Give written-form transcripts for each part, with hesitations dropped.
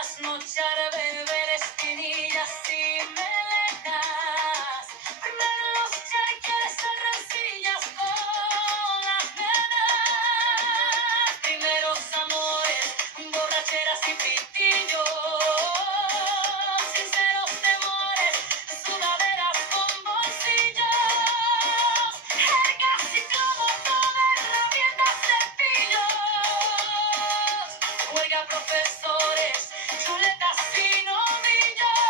trasnochar, beber espinillas y melenas. Primero los charqueles en rencillas con las nenas. Primeros amores, borracheras y pitillos. Sinceros temores, sudaderas con bolsillos. Jergas y como todo herramientas, cepillos. Huelga profesores, chuletas y novillos.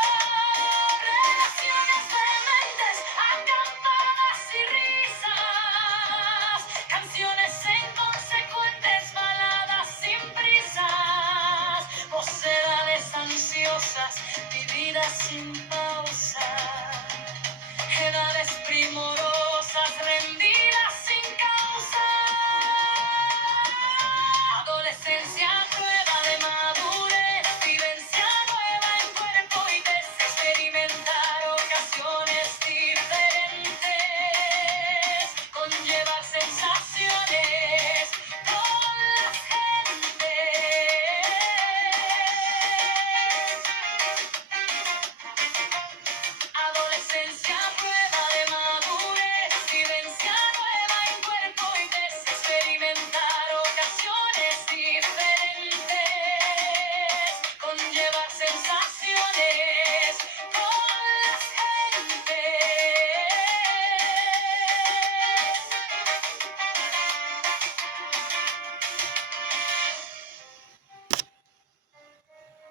Relaciones dementes, acampadas y risas. Canciones inconsecuentes, baladas sin prisas. Mocedades ansiosas, vividas sin pausa.